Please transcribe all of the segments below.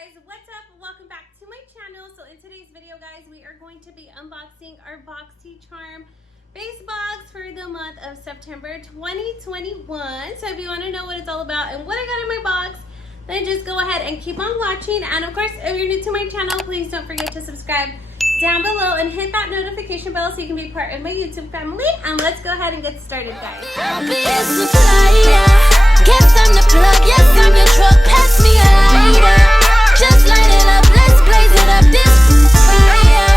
guys, what's up? Welcome back to my channel. So in today's video, guys, we are going to be unboxing our Boxycharm base box for the month of September 2021. So if you want to know what it's all about and what I got in my box, then just go ahead and keep on watching. And of course, if you're new to my channel, please don't forget to subscribe down below and hit that notification bell so you can be part of my YouTube family. And let's go ahead and get started, guys. Guess I'm the plug, yes I'm your truck, pass me a lighter. Just light it up, let's blaze it up, this fire.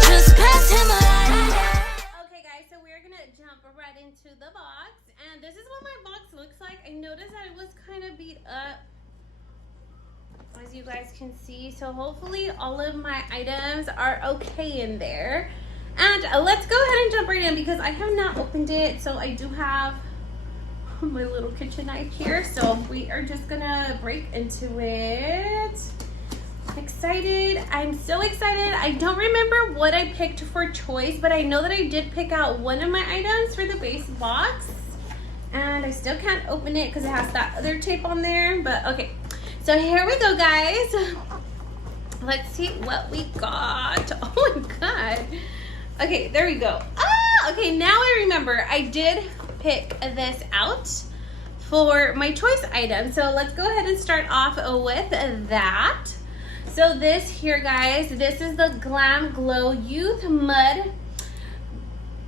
Just pass him a lighter. Okay guys, so we're gonna jump right into the box. And this is what my box looks like. I noticed that it was kind of beat up, as you guys can see. So hopefully all of my items are okay in there. And let's go ahead and jump right in because I have not opened it. So I do have my little kitchen knife here, so we are just gonna break into it. Excited. I'm so excited. I don't remember what I picked for choice, but I know that I did pick out one of my items for the base box, and I still can't open it because it has that other tape on there. But okay, so here we go, guys. Let's see what we got. Oh my god. Okay, there we go. Okay, now I remember I did pick this out for my choice item. So let's go ahead and start off with that. So this here, guys, this is the Glam Glow Youth Mud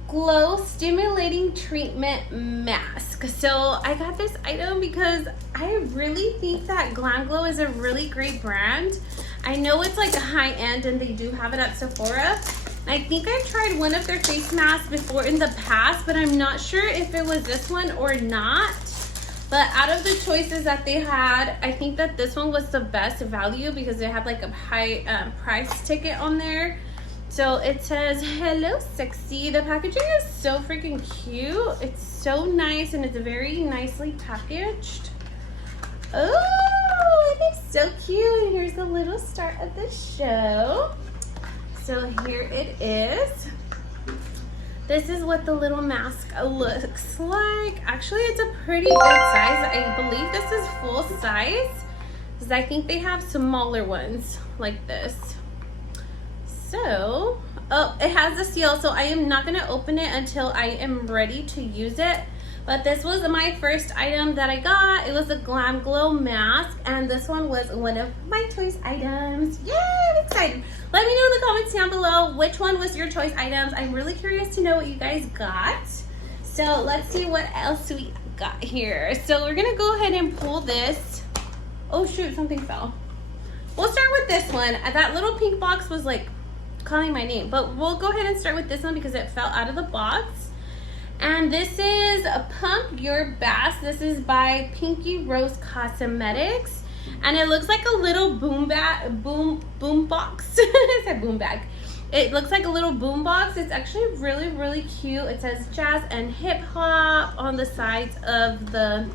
Glow Stimulating Treatment Mask. So I got this item because I really think that Glam Glow is a really great brand. I know it's like a high end and they do have it at Sephora. I think I tried one of their face masks before in the past, but I'm not sure if it was this one or not. But out of the choices that they had, I think that this one was the best value because it had like a high price ticket on there. So it says, "Hello, sexy." The packaging is so freaking cute. It's so nice and it's very nicely packaged. Oh, it is so cute. Here's the little start of the show. So here it is. This is what the little mask looks like. Actually, it's a pretty good size. I believe this is full size because I think they have smaller ones like this. So, oh, it has a seal, so I am not gonna open it until I am ready to use it. But this was my first item that I got. It was a Glam Glow mask, and this one was one of my choice items. Yay, I'm excited. Let me know in the comments down below which one was your choice items. I'm really curious to know what you guys got. So let's see what else we got here. So we're gonna go ahead and pull this. Oh shoot, something fell. We'll start with this one. That little pink box was like calling my name, but we'll go ahead and start with this one because it fell out of the box. And this is a Pump Your Bass. This is by Pinky Rose Cosmetics. And it looks like a little boom box. I said boom bag. It looks like a little boom box. It's actually really, really cute. It says jazz and hip hop on the sides of the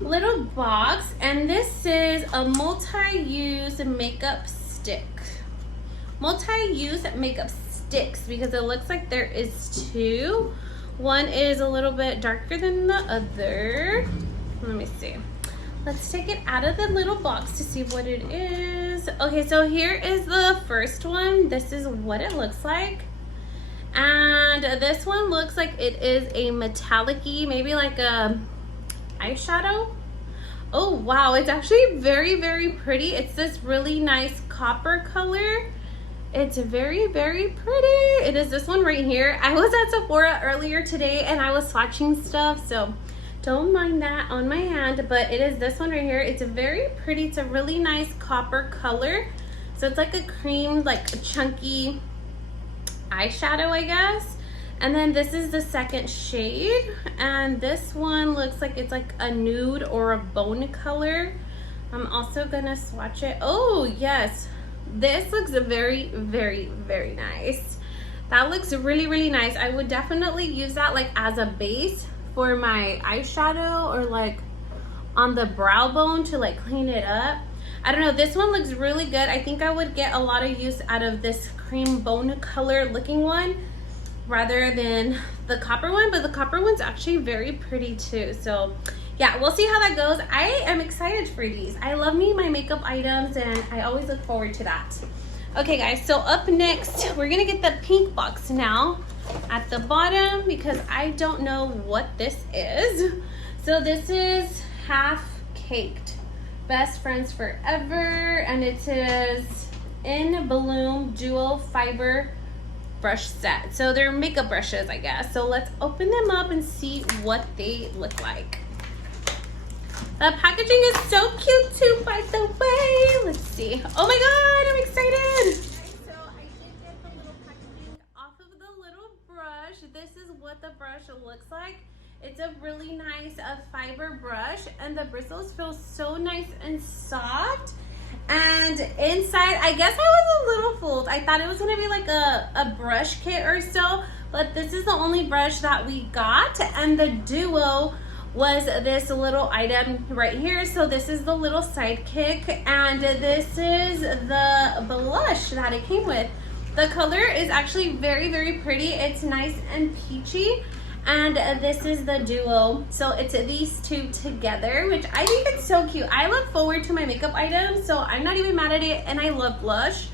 little box. And this is a multi-use makeup stick. Multi-use makeup sticks because it looks like there is two. One is a little bit darker than the other. Let me see. Let's take it out of the little box to see what it is. Okay, so here is the first one. This is what it looks like. And this one looks like it is a metallic-y, maybe like a eyeshadow. Oh, wow. It's actually very, very pretty. It's this really nice copper color. It's very, very pretty. It is this one right here. I was at Sephora earlier today and I was swatching stuff, so don't mind that on my hand, but it is this one right here. It's very pretty. It's a really nice copper color. So it's like a cream, like a chunky eyeshadow, I guess. And then this is the second shade. And this one looks like it's like a nude or a bone color. I'm also gonna swatch it. Oh, yes. This looks very, very, very nice. That looks really, really nice. I would definitely use that like as a base for my eyeshadow or like on the brow bone to like clean it up. I don't know, this one looks really good. I think I would get a lot of use out of this cream bone color looking one rather than the copper one, but the copper one's actually very pretty too. So yeah, we'll see how that goes. I am excited for these. I love me my makeup items, and I always look forward to that. Okay guys, so up next, we're gonna get the pink box now at the bottom because I don't know what this is. So this is Half Caked Best Friends Forever, and it says In Bloom Duo Fiber Brush Set. So they're makeup brushes, I guess. So let's open them up and see what they look like. The packaging is so cute too, by the way. Let's see. Oh my god, I'm excited. So I did get the little packaging off of the little brush. This is what the brush looks like. It's a really nice fiber brush, and the bristles feel so nice and soft. And inside, I guess I was a little fooled. I thought it was gonna be like a brush kit or so, but this is the only brush that we got, and the duo was this little item right here. So this is the little sidekick, and this is the blush that it came with. The color is actually very, very pretty. It's nice and peachy, and this is the duo. So it's these two together, which I think it's so cute. I look forward to my makeup items, so I'm not even mad at it, and I love blush.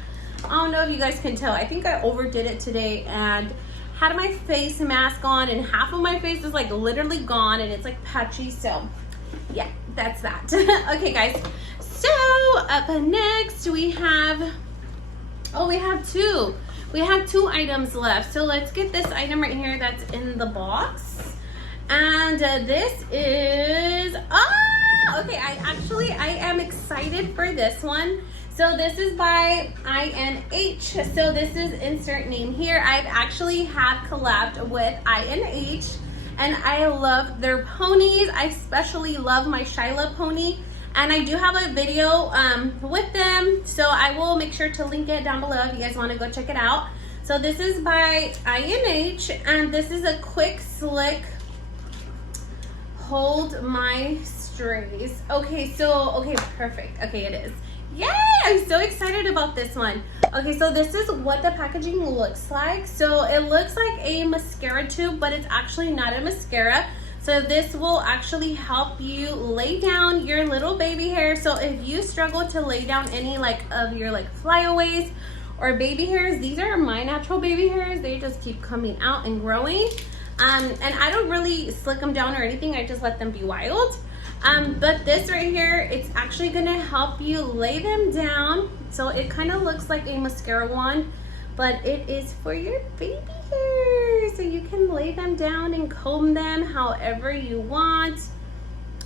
I don't know if you guys can tell. I think I overdid it today and had my face mask on, and half of my face is like literally gone, and it's like patchy. So yeah, that's that. Okay guys, so up next we have, oh, we have two items left. So let's get this item right here that's in the box, and this is, okay, I am excited for this one. So this is by INH. So this is insert name here. I've actually have collabed with INH, and I love their ponies. I especially love my Shyla pony, and I do have a video with them, so I will make sure to link it down below if you guys want to go check it out. So this is by INH, and this is a quick slick hold my strays. Okay, so okay, perfect. Okay, it is. Yay! I'm so excited about this one. Okay, so this is what the packaging looks like. So it looks like a mascara tube, but it's actually not a mascara. So this will actually help you lay down your little baby hair. So if you struggle to lay down any like of your like flyaways or baby hairs, these are my natural baby hairs. They just keep coming out and growing. And I don't really slick them down or anything. I just let them be wild. But this right here, it's actually gonna help you lay them down. So it kind of looks like a mascara wand, but it is for your baby hair. So you can lay them down and comb them however you want.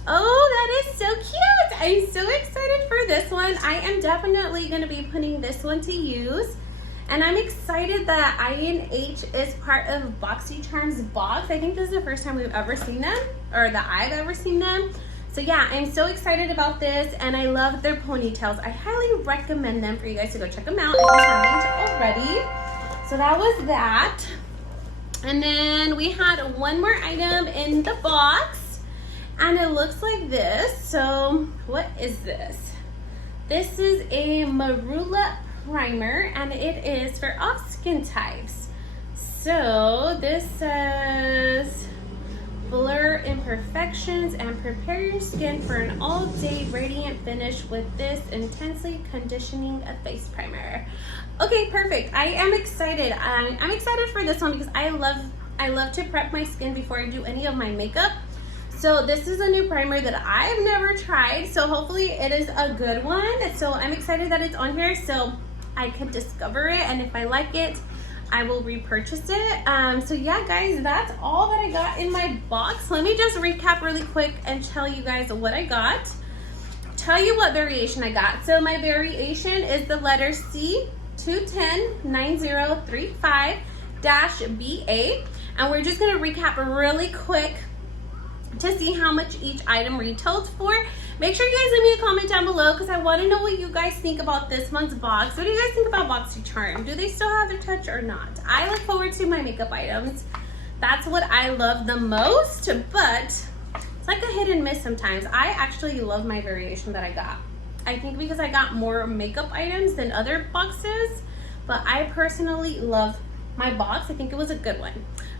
Oh, that is so cute. I'm so excited for this one. I am definitely gonna be putting this one to use. And I'm excited that INH is part of Boxycharm's box. I think this is the first time we've ever seen them, or that I've ever seen them. So yeah, I'm so excited about this, and I love their ponytails. I highly recommend them for you guys to go check them out if you haven't already. So that was that. And then we had one more item in the box, and it looks like this. So what is this? This is a Marula primer, and it is for all skin types. So this says blur imperfections and prepare your skin for an all-day radiant finish with this intensely conditioning face primer. Okay, perfect. I am excited. I'm excited for this one because I love to prep my skin before I do any of my makeup. So this is a new primer that I've never tried, so hopefully it is a good one. So I'm excited that it's on here so I can discover it, and if I like it, I will repurchase it. So yeah guys, that's all that I got in my box. Let me just recap really quick and tell you guys what I got. Tell you what variation I got. So my variation is the letter C 2109035-BA, and we're just gonna recap really quick to see how much each item retails for. Make sure you guys leave me a comment down below because I want to know what you guys think about this month's box. What do you guys think about Boxycharm? Do they still have their touch or not? I look forward to my makeup items. That's what I love the most, but it's like a hit and miss sometimes. I actually love my variation that I got. I think because I got more makeup items than other boxes, but I personally love my box. I think it was a good one.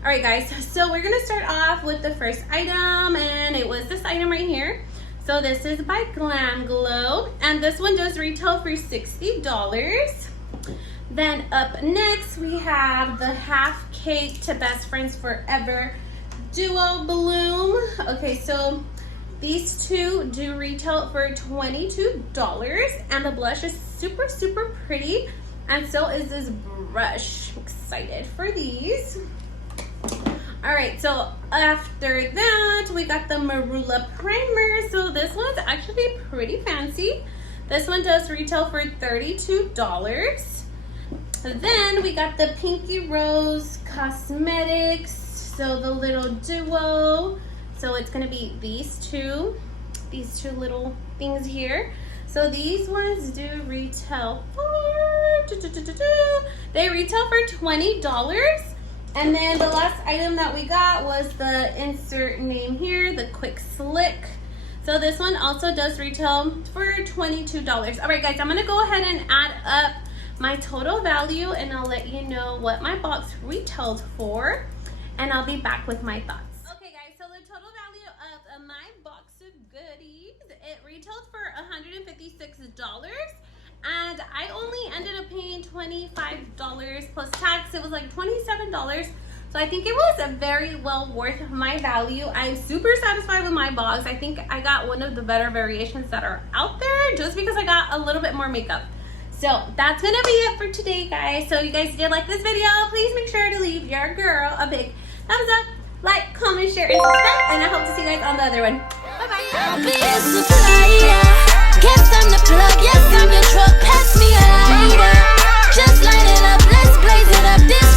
All right, guys, so we're gonna start off with the first item, and it was this item right here. So this is by Glam Glow, and this one does retail for $60. Then up next, we have the Half Cake to Best Friends Forever Duo Bloom. Okay, so these two do retail for $22, and the blush is super, super pretty, and so is this brush. Excited for these. All right, so after that, we got the Marula Primer. So this one's actually pretty fancy. This one does retail for $32. Then we got the Pinky Rose Cosmetics. So the little duo. So it's gonna be these two little things here. So these ones do retail for, they retail for $20. And then the last item that we got was the insert name here, the Quick Slick. So this one also does retail for $22. All right, guys, I'm gonna go ahead and add up my total value, and I'll let you know what my box retailed for, and I'll be back with my thoughts. Okay, guys, so the total value of my box of goodies, it retailed for $156. And I only ended up paying $25 plus tax. It was like $27. So I think it was very well worth my value. I'm super satisfied with my box. I think I got one of the better variations that are out there just because I got a little bit more makeup. So that's gonna be it for today, guys. So you guys did like this video, please make sure to leave your girl a big thumbs up, like, comment, share, and subscribe. And I hope to see you guys on the other one. Bye-bye. Guess I'm the plug, yes I'm your truck, pass me a lighter. Just light it up, let's blaze it up this